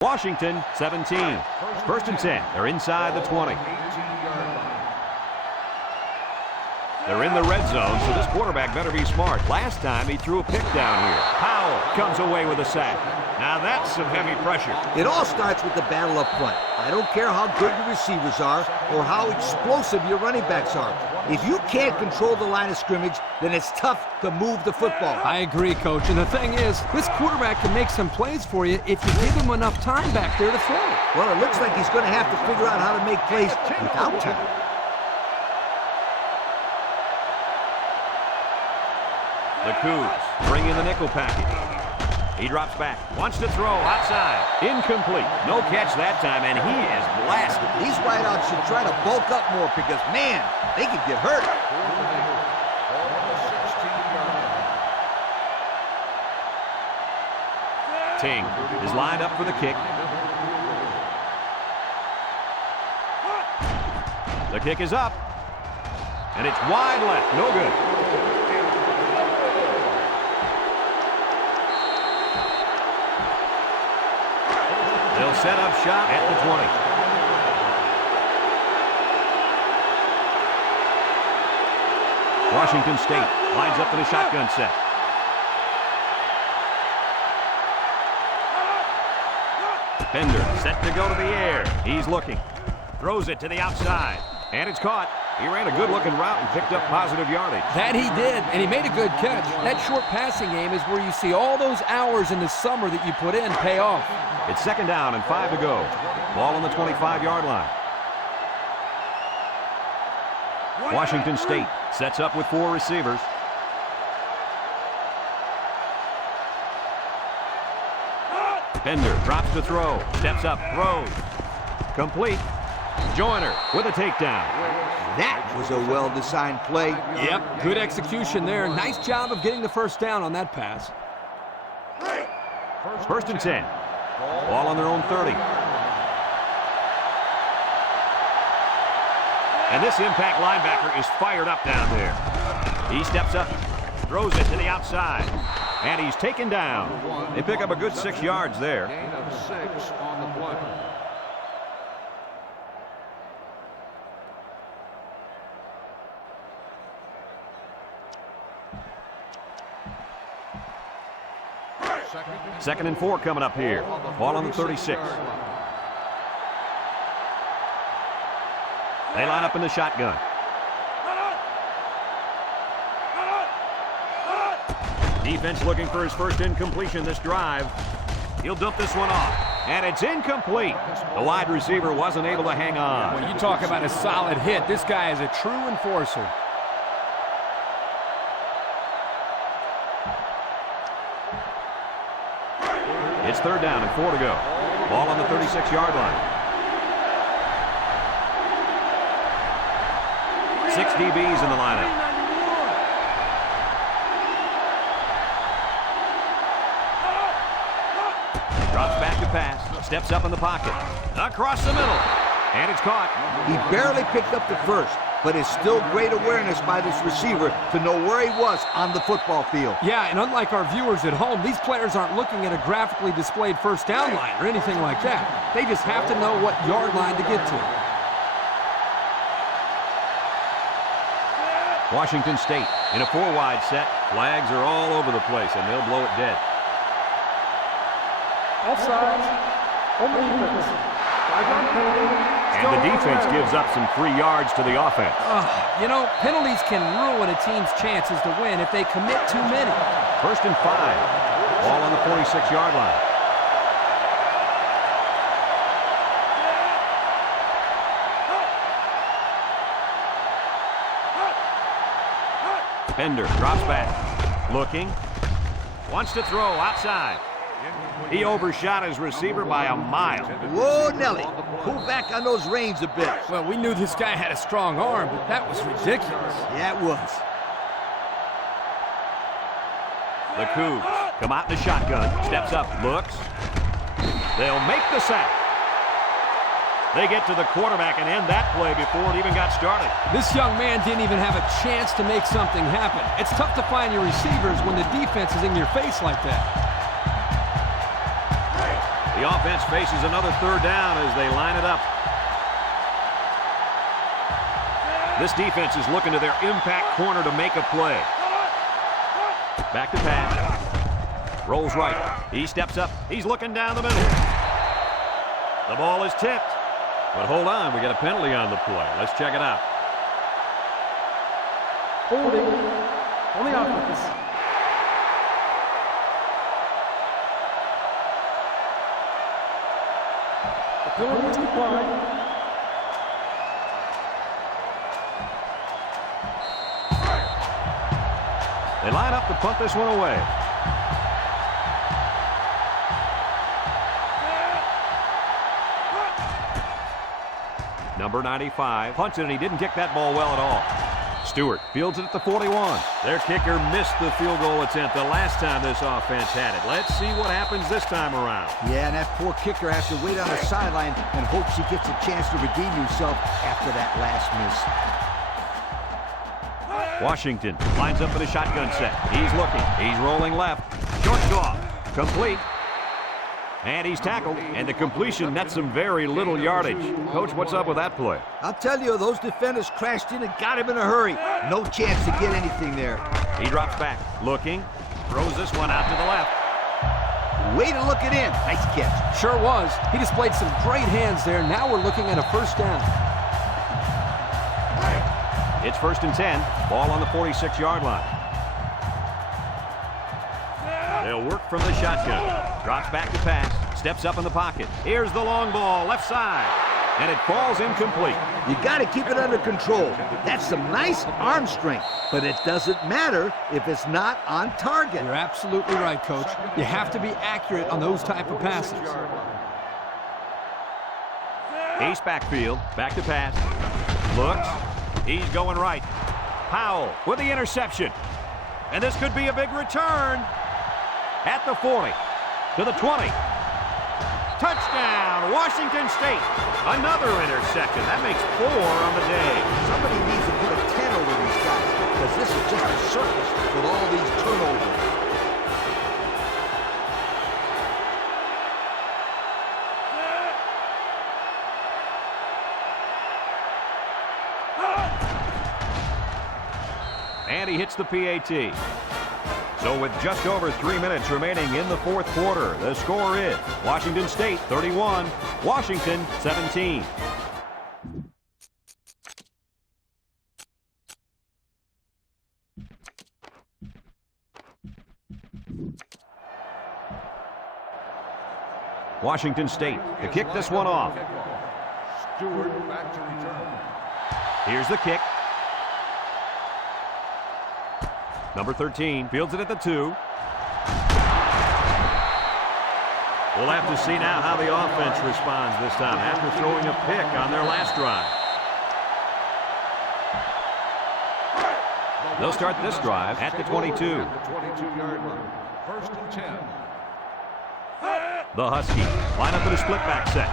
Washington, 17. First and 10. They're inside the 20. They're in the red zone, so this quarterback better be smart. Last time he threw a pick down here. Powell comes away with a sack. Now that's some heavy pressure. It all starts with the battle up front. I don't care how good your receivers are or how explosive your running backs are. If you can't control the line of scrimmage, then it's tough to move the football. I agree, Coach. And the thing is, this quarterback can make some plays for you if you give him enough time back there to throw. Well, it looks like he's going to have to figure out how to make plays without time. The Cougs bring in the nickel package. He drops back, wants to throw outside. Incomplete. No catch that time, and he is blasted. These wideouts should try to bulk up more because, man, they could get hurt. Ting is lined up for the kick. The kick is up, and it's wide left. No good. They'll set up shop at the 20. Washington State lines up in a shotgun set. Bender set to go to the air. He's looking. Throws it to the outside. And it's caught. He ran a good-looking route and picked up positive yardage. That he did, and he made a good catch. That short passing game is where you see all those hours in the summer that you put in pay off. It's second down and 5 to go. Ball on the 25-yard line. Washington State sets up with 4 receivers. Bender drops to throw. Steps up, throws. Complete. Joyner with a takedown. That was a well-designed play. Yep, good execution there. Nice job of getting the first down on that pass. First and 10. Ball on their own 30. And this impact linebacker is fired up down there. He steps up, throws it to the outside, and he's taken down. They pick up a good 6 yards there. Gain of 6 on the play. Second and 4 coming up here. Ball on the 36. They line up in the shotgun. Defense looking for his first incompletion this drive. He'll dump this one off, and it's incomplete. The wide receiver wasn't able to hang on. When you talk about a solid hit, this guy is a true enforcer. It's third down and 4 to go. Ball on the 36-yard line. 6 DBs in the lineup. Drops back to pass. Steps up in the pocket. Across the middle. And it's caught. He barely picked up the first, but it's still great awareness by this receiver to know where he was on the football field. Yeah, and unlike our viewers at home, these players aren't looking at a graphically displayed first down line or anything like that. They just have to know what yard line to get to. Washington State in a 4-wide set. Flags are all over the place, and they'll blow it dead. Offside on the defense. And the defense gives up some free yards to the offense. You know, penalties can ruin a team's chances to win if they commit too many. First and 5. Ball on the 46-yard line. Bender drops back. Looking. Wants to throw outside. He overshot his receiver by a mile. Whoa, Nelly. Pull back on those reins a bit. Well, we knew this guy had a strong arm, but that was ridiculous. Yeah, it was. The Cougs come out in the shotgun. Steps up. Looks. They'll make the sack. They get to the quarterback and end that play before it even got started. This young man didn't even have a chance to make something happen. It's tough to find your receivers when the defense is in your face like that. The offense faces another third down as they line it up. This defense is looking to their impact corner to make a play. Back to pass. Rolls right. He steps up. He's looking down the middle. The ball is tipped. But hold on, we got a penalty on the play. Let's check it out. Holding on the offense. The penalty is declined. They line up to punt this one away. Number 95 punts it, and he didn't kick that ball well at all. Stewart fields it at the 41. Their kicker missed the field goal attempt the last time this offense had it. Let's see what happens this time around. Yeah, and that poor kicker has to wait on the sideline and hopes he gets a chance to redeem himself after that last miss. Washington lines up for the shotgun set. He's looking. He's rolling left. Short off. Complete. And he's tackled, and the completion nets some very little yardage. Coach, what's up with that play? I'll tell you, those defenders crashed in and got him in a hurry. No chance to get anything there. He drops back. Looking. Throws this one out to the left. Way to look it in. Nice catch. Sure was. He displayed some great hands there. Now we're looking at a first down. It's 1st and 10. Ball on the 46-yard line. They'll work from the shotgun. Drops back to pass. Steps up in the pocket. Here's the long ball, left side. And it falls incomplete. You got to keep it under control. That's some nice arm strength. But it doesn't matter if it's not on target. You're absolutely right, Coach. You have to be accurate on those type of passes. Ace backfield. Back to pass. Looks. He's going right. Powell with the interception. And this could be a big return. At the 40. To the 20. Touchdown, Washington State. Another interception. That makes 4 on the day. Somebody needs to put a 10 over these guys because this is just a circus with all these turnovers. And he hits the PAT. So with just over 3 minutes remaining in the fourth quarter, the score is Washington State 31, Washington 17. Washington State to kick this one off. Stewart back to return. Here's the kick. Number 13 fields it at the 2. We'll have to see now how the offense responds this time after throwing a pick on their last drive. They'll start this drive at the 22. The 22-yard line. 1st and 10. The Huskies line up in a split back set.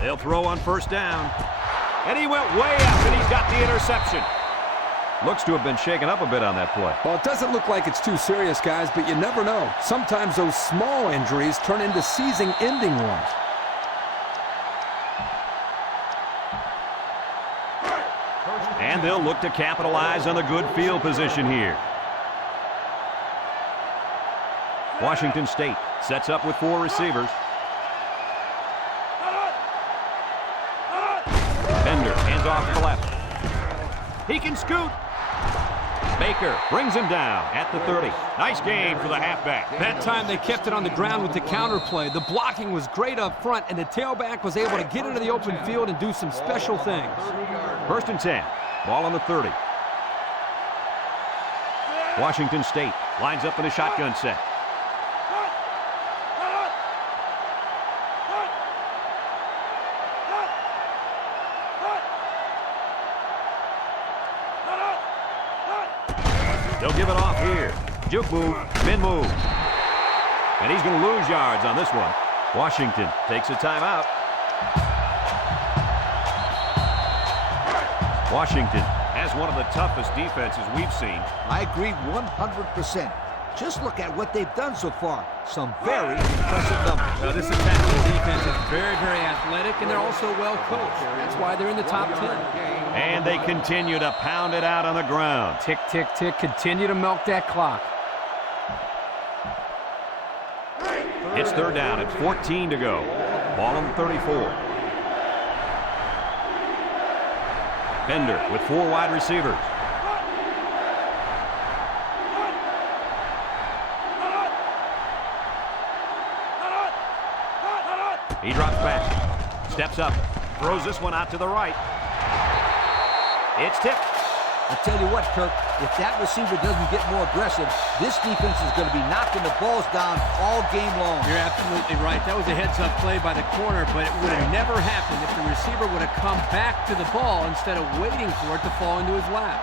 They'll throw on 1st down. And he went way up, and he's got the interception. Looks to have been shaken up a bit on that play. Well, it doesn't look like it's too serious, guys, but you never know. Sometimes those small injuries turn into season-ending ones. And they'll look to capitalize on the good field position here. Washington State sets up with 4 receivers. Bender hands off to the left. He can scoot. Baker brings him down at the 30. Nice game for the halfback. That time they kept it on the ground with the counter play. The blocking was great up front, and the tailback was able to get into the open field and do some special things. 1st and 10. Ball on the 30. Washington State lines up in a shotgun set. They'll give it off here. Juke move, spin move. And he's going to lose yards on this one. Washington takes a timeout. Washington has one of the toughest defenses we've seen. I agree 100%. Just look at what they've done so far. Some very impressive numbers. This attacking defense is very, very athletic, and they're also well coached. That's why they're in the top 10. And they continue to pound it out on the ground. Tick, tick, tick. Continue to milk that clock. It's third down at 14 to go. Ball on the 34. Bender with 4 wide receivers. He drops back, steps up, throws this one out to the right. It's tipped. I tell you what, Kirk, if that receiver doesn't get more aggressive, this defense is going to be knocking the balls down all game long. You're absolutely right. That was a heads-up play by the corner, but it would have never happened if the receiver would have come back to the ball instead of waiting for it to fall into his lap.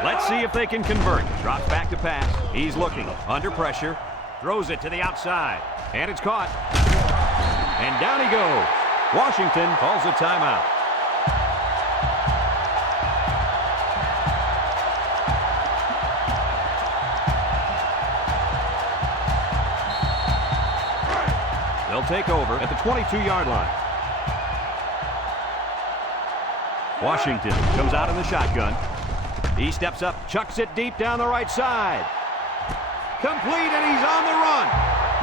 Let's see if they can convert. Drops back to pass. He's looking, under pressure, throws it to the outside, and it's caught. And down he goes. Washington calls a timeout. They'll take over at the 22-yard line. Washington comes out in the shotgun. He steps up, chucks it deep down the right side. Complete, and he's on the run.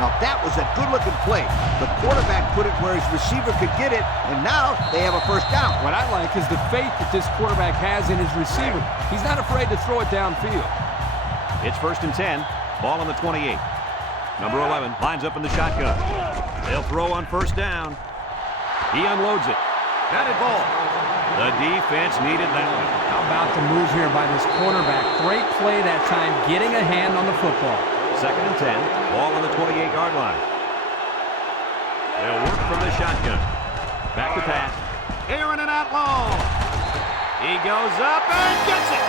Now that was a good-looking play. The quarterback put it where his receiver could get it, and now they have a first down. What I like is the faith that this quarterback has in his receiver. He's not afraid to throw it downfield. It's first and 10. Ball on the 28. Number 11 lines up in the shotgun. They'll throw on first down. He unloads it. Got it ball. The defense needed that one. How about the move here by this cornerback? Great play that time, getting a hand on the football. Second and 10. Ball on the 28-yard line. They'll work from the shotgun. Back to pass. Aaron and out long. He goes up and gets it.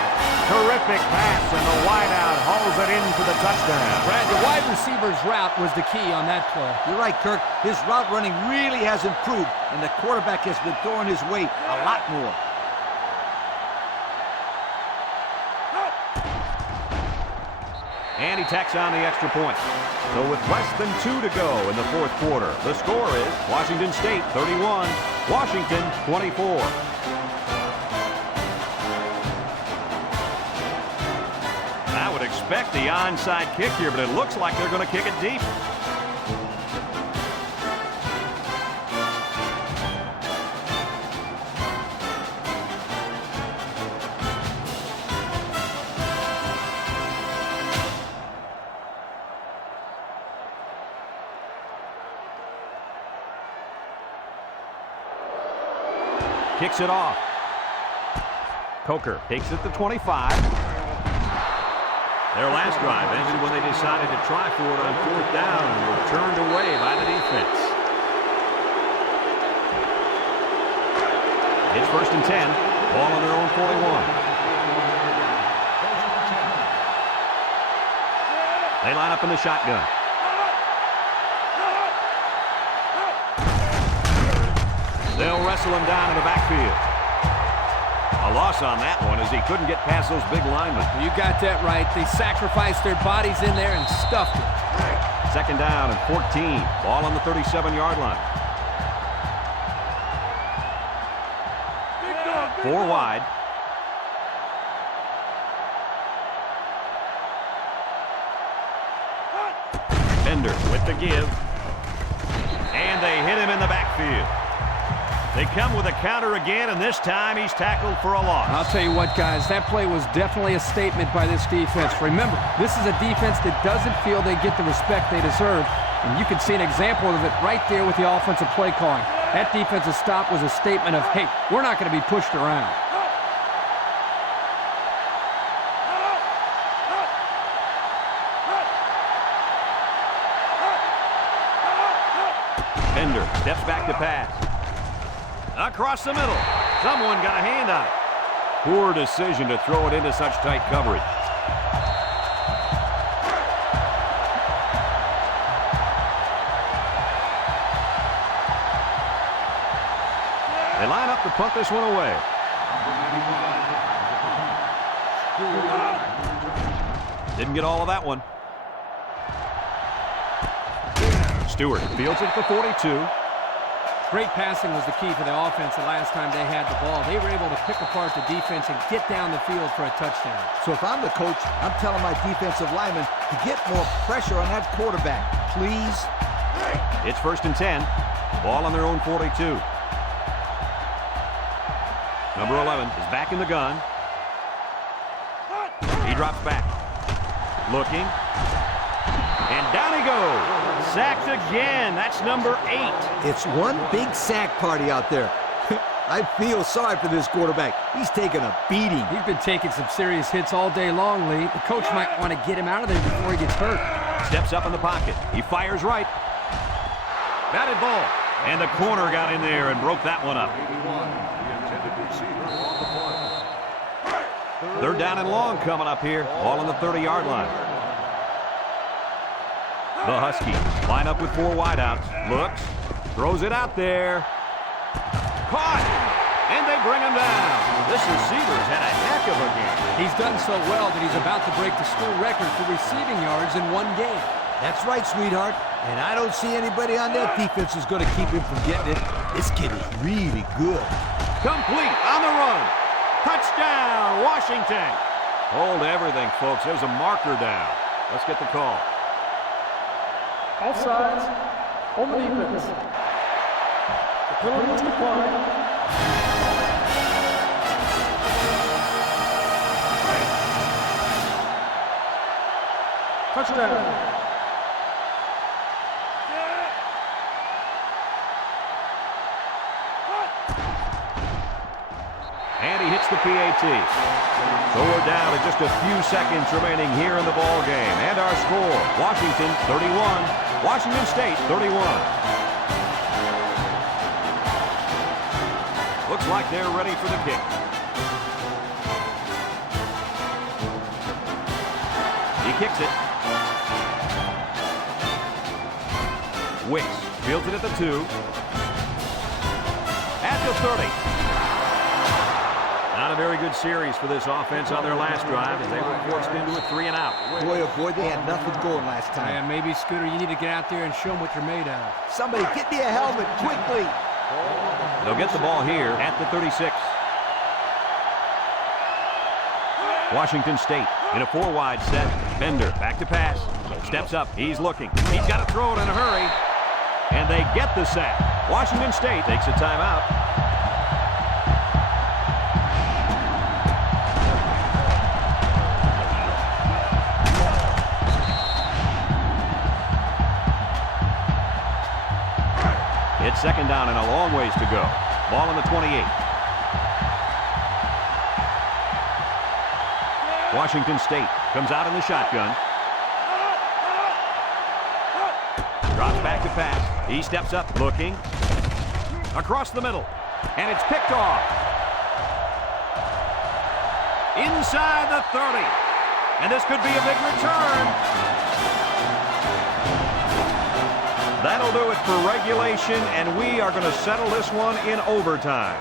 Terrific pass, and the wideout hauls it into the touchdown. Brad, the wide receiver's route was the key on that play. You're right, Kirk. His route running really has improved, and the quarterback has been throwing his weight a lot more. And he tacks on the extra point. So with less than 2 to go in the fourth quarter, the score is Washington State 31, Washington 24. I would expect the onside kick here, but it looks like they're going to kick it deep. Kicks it off. Coker takes it to 25. Their last drive ended when they decided to try for it on fourth down and were turned away by the defense. It's first and 10. Ball on their own 41. They line up in the shotgun. They'll wrestle him down in the backfield. A loss on that one as he couldn't get past those big linemen. You got that right. They sacrificed their bodies in there and stuffed it. Second down and 14. Ball on the 37-yard line. 4 wide. Bender with the give. And they hit him in the backfield. They come with a counter again, and this time he's tackled for a loss. I'll tell you what, guys, that play was definitely a statement by this defense. Remember, this is a defense that doesn't feel they get the respect they deserve, and you can see an example of it right there with the offensive play calling. That defensive stop was a statement of, hey, we're not going to be pushed around. Bender steps back to pass. Across the middle. Someone got a hand on it. Poor decision to throw it into such tight coverage. They line up to punt this one away. Didn't get all of that one. Stewart fields it for 42. Great passing was the key for the offense the last time they had the ball. They were able to pick apart the defense and get down the field for a touchdown. So if I'm the coach, I'm telling my defensive linemen to get more pressure on that quarterback, please. It's 1st and 10. Ball on their own 42. Number 11 is back in the gun. He drops back. Looking. And down he goes. Sacked again. That's number 8. It's one big sack party out there. I feel sorry for this quarterback. He's taking a beating. He's been taking some serious hits all day long, Lee. The coach might want to get him out of there before he gets hurt. Steps up in the pocket. He fires right. Batted ball. And the corner got in there and broke that one up. 81, the intended receiver on the play. 3rd down and long coming up here. All on the 30-yard line. The Huskies line up with 4 wideouts. Looks. Throws it out there. Caught. And they bring him down. This receiver's had a heck of a game. He's done so well that he's about to break the school record for receiving yards in one game. That's right, sweetheart. And I don't see anybody on that defense who's going to keep him from getting it. This kid is really good. Complete on the run. Touchdown, Washington. Hold everything, folks. There's a marker down. Let's get the call. Offsides on the defense. The penalty is declined. Touchdown. And he hits the PAT. So we're down to just a few seconds remaining here in the ball game. And our score, Washington 31, Washington State 31. Looks like they're ready for the kick. He kicks it. Wicks fields it at the 2. At the 30. Not a very good series for this offense on their last drive as they were forced into a 3 and out. Boy, oh boy, they had nothing going last time. Yeah, maybe, Scooter, you need to get out there and show them what you're made of. Somebody get me a helmet quickly. They'll get the ball here at the 36. Washington State in a 4-wide set. Bender back to pass. Steps up. He's looking. He's got to throw it in a hurry. And they get the sack. Washington State takes a timeout. It's 2nd down and a long ways to go. Ball on the 28. Washington State comes out in the shotgun. Drops back to pass. He steps up, looking. Across the middle. And it's picked off. Inside the 30. And this could be a big return. That'll do it for regulation, and we are going to settle this one in overtime.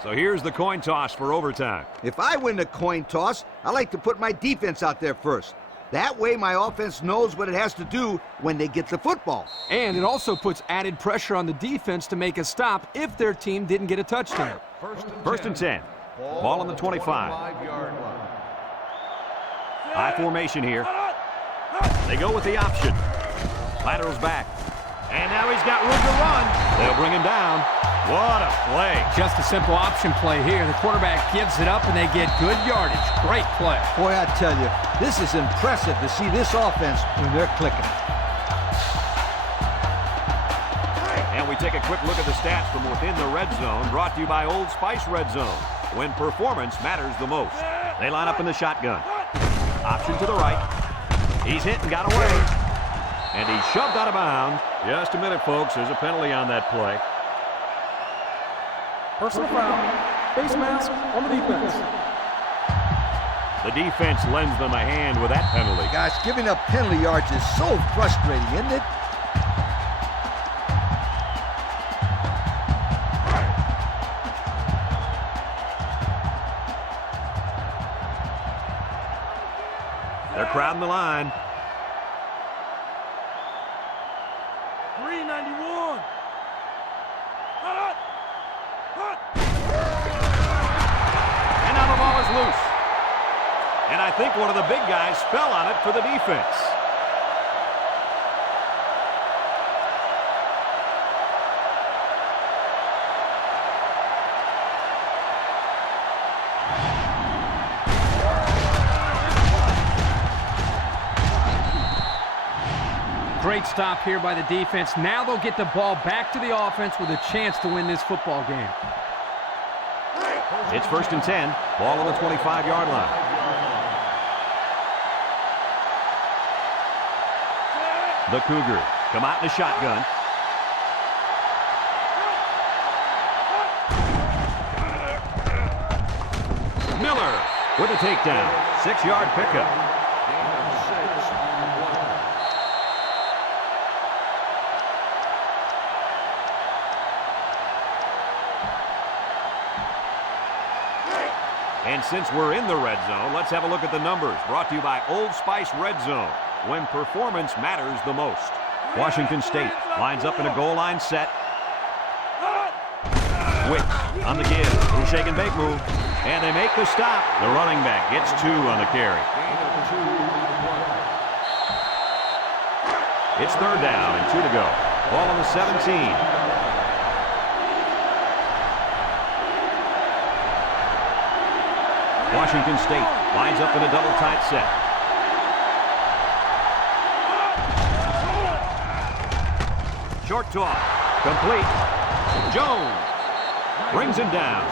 So here's the coin toss for overtime. If I win the coin toss, I like to put my defense out there first. That way my offense knows what it has to do when they get the football. And it also puts added pressure on the defense to make a stop if their team didn't get a touchdown. 1st and 10. Ball on the 25. High formation here. They go with the option. Laterals back. And now he's got room to run. They'll bring him down. What a play. Just a simple option play here. The quarterback gives it up and they get good yardage. Great play. Boy, I tell you, this is impressive to see this offense when they're clicking. And we take a quick look at the stats from within the red zone, brought to you by Old Spice Red Zone, when performance matters the most. They line up in the shotgun. Option to the right. He's hit and got away. And he's shoved out of bounds. Just a minute, folks. There's a penalty on that play. Personal foul. Face mask on the defense. The defense lends them a hand with that penalty. Gosh, giving up penalty yards is so frustrating, isn't it? crowding the line. 391. And now the ball is loose. And I think one of the big guys fell on it for the defense. Great stop here by the defense. Now they'll get the ball back to the offense with a chance to win this football game. It's 1st and 10. Ball on the 25-yard line. The Cougars come out in the shotgun. Miller with a takedown. 6-yard pickup. And since we're in the red zone, let's have a look at the numbers. Brought to you by Old Spice Red Zone, when performance matters the most. Washington State lines up in a goal line set. Wicks on the give. Little shake and bake move. And they make the stop. The running back gets 2 on the carry. It's 3rd down and 2 to go. Ball on the 17. Washington State lines up in a double tight set. Short toss. Complete. Jones brings him down.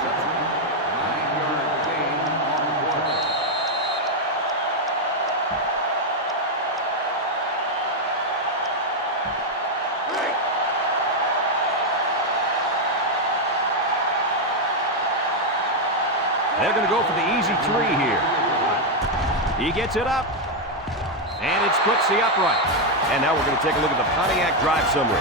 They're going to go for the easy 3 here. He gets it up, and it splits the upright. And now we're going to take a look at the Pontiac drive summary.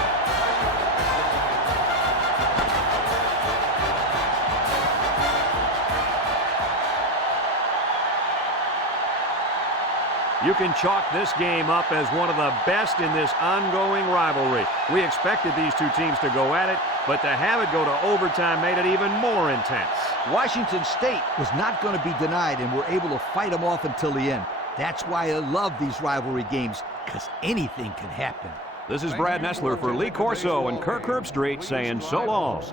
You can chalk this game up as one of the best in this ongoing rivalry. We expected these two teams to go at it, but to have it go to overtime made it even more intense. Washington State was not going to be denied and were able to fight them off until the end. That's why I love these rivalry games, because anything can happen. This is Brad Nessler for Lee Corso and Kirk Herbstreit saying so long.